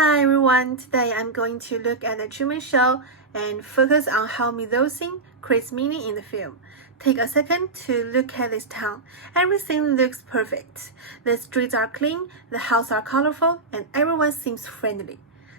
Hi everyone, today I'm going to look at the Truman Show and focus on how mythosing creates meaning in the film. Take a second to look at this town. Everything looks perfect. The streets are clean, the houses are colorful, and everyone seems friendly.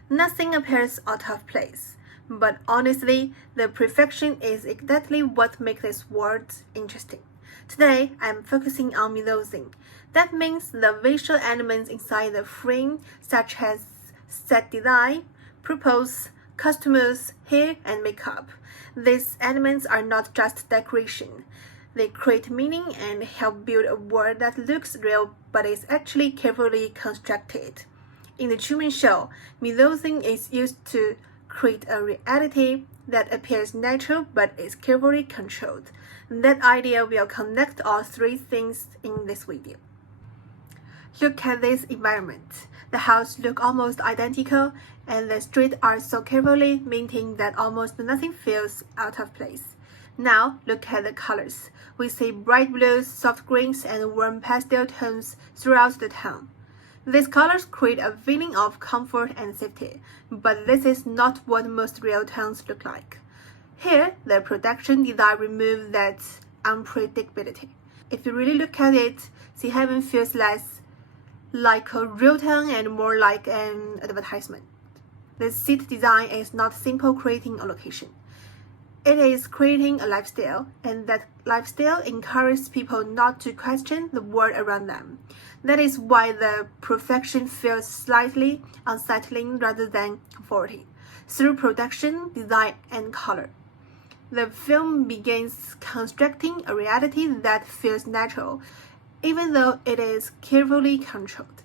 Nothing appears out of place. But honestly, the perfection is exactly what makes this world interesting. Today, I'm focusing on mythosing. That means the visual elements inside the frame, such as set design, props, costumes, hair, and makeup. These elements are not just decoration. They create meaning and help build a world that looks real but is actually carefully constructed. In the Truman Show, mythosing is used to create a reality that appears natural but is carefully controlled. That idea will connect all three things in this video. Look at this environment. The houses look almost identical, and the streets are so carefully maintained that almost nothing feels out of place. Now, look at the colors. We see bright blues, soft greens, and warm pastel tones throughout the town. These colors create a feeling of comfort and safety, but this is not what most real towns look like. Here, the production design removes that unpredictability. If you really look at it, Sea Heaven feels less like a real town and more like an advertisement. The set design is not simple creating a location. It is creating a lifestyle, and that lifestyle encourages people not to question the world around them. That is why the perfection feels slightly unsettling rather than comforting. Through production, design, and color, the film begins constructing a reality that feels natural, even though it is carefully controlled.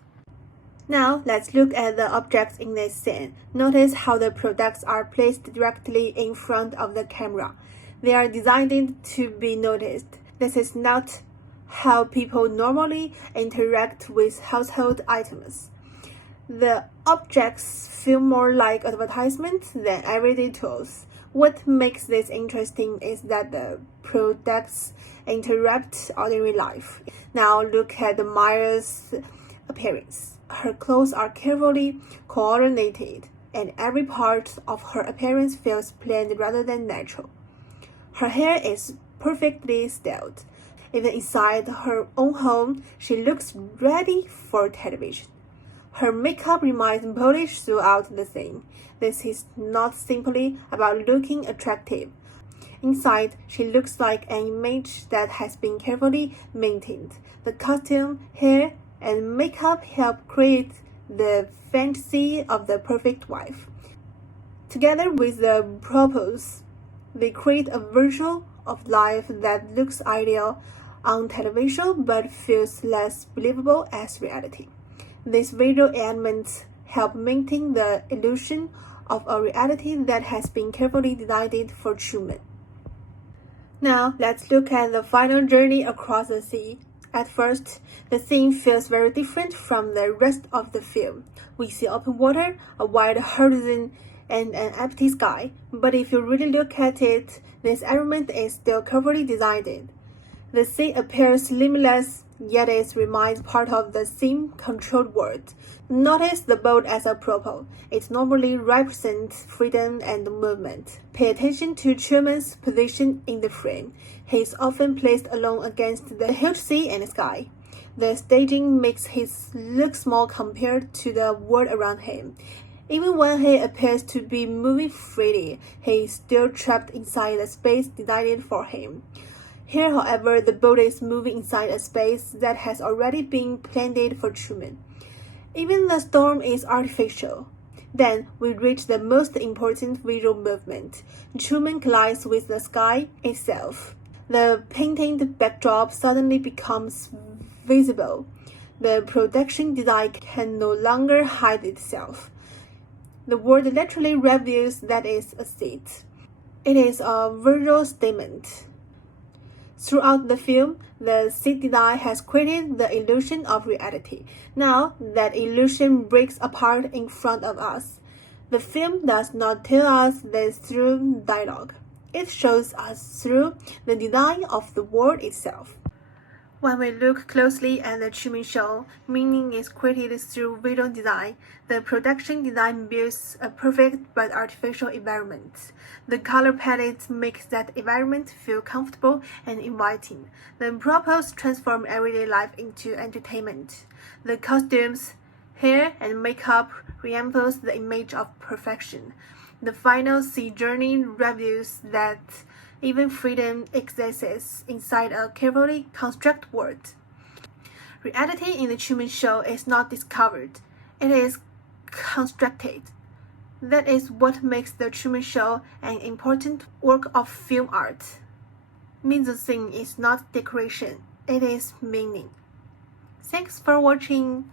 Now, let's look at the objects in this scene. Notice how the products are placed directly in front of the camera. They are designed to be noticed. This is not how people normally interact with household items. The objects feel more like advertisements than everyday tools. What makes this interesting is that the products interrupt ordinary life. Now look at Maya's appearance. Her clothes are carefully coordinated, and every part of her appearance feels planned rather than natural. Her hair is perfectly styled. Even inside her own home, she looks ready for television. Her makeup remains polished throughout the scene. This is not simply about looking attractive. Inside, she looks like an image that has been carefully maintained. The costume, hair, and makeup help create the fantasy of the perfect wife. Together with the props, they create a version of life that looks ideal on television but feels less believable as reality. These visual elements help maintain the illusion of a reality that has been carefully designed for Truman. Now, let's look at the final journey across the sea. At first, the scene feels very different from the rest of the film. We see open water, a wide horizon, and an empty sky. But if you really look at it, this element is still carefully designed. The sea appears limitless, yet it remains part of the same controlled world. Notice the boat as a prop. It normally represents freedom and movement. Pay attention to Truman's position in the frame. He is often placed alone against the huge sea and sky. The staging makes him look small compared to the world around him. Even when he appears to be moving freely, he is still trapped inside the space designed for him. Here, however, the boat is moving inside a space that has already been planned for Truman. Even the storm is artificial. Then we reach the most important visual movement. Truman collides with the sky itself. The painted backdrop suddenly becomes visible. The production design can no longer hide itself. The world literally reveals that it's a set. It is a visual statement. Throughout the film, the set design has created the illusion of reality. Now, that illusion breaks apart in front of us. The film does not tell us this through dialogue. It shows us through the design of the world itself. When we look closely at the Truman Show, meaning is created through visual design. The production design builds a perfect but artificial environment. The color palette makes that environment feel comfortable and inviting. The props transform everyday life into entertainment. The costumes, hair, and makeup reinforce the image of perfection. The final sea journey reveals that even freedom exists inside a carefully constructed world. Reality in the Truman Show is not discovered, it is constructed. That is what makes the Truman Show an important work of film art. Mise-en-scène is not decoration, it is meaning. Thanks for watching.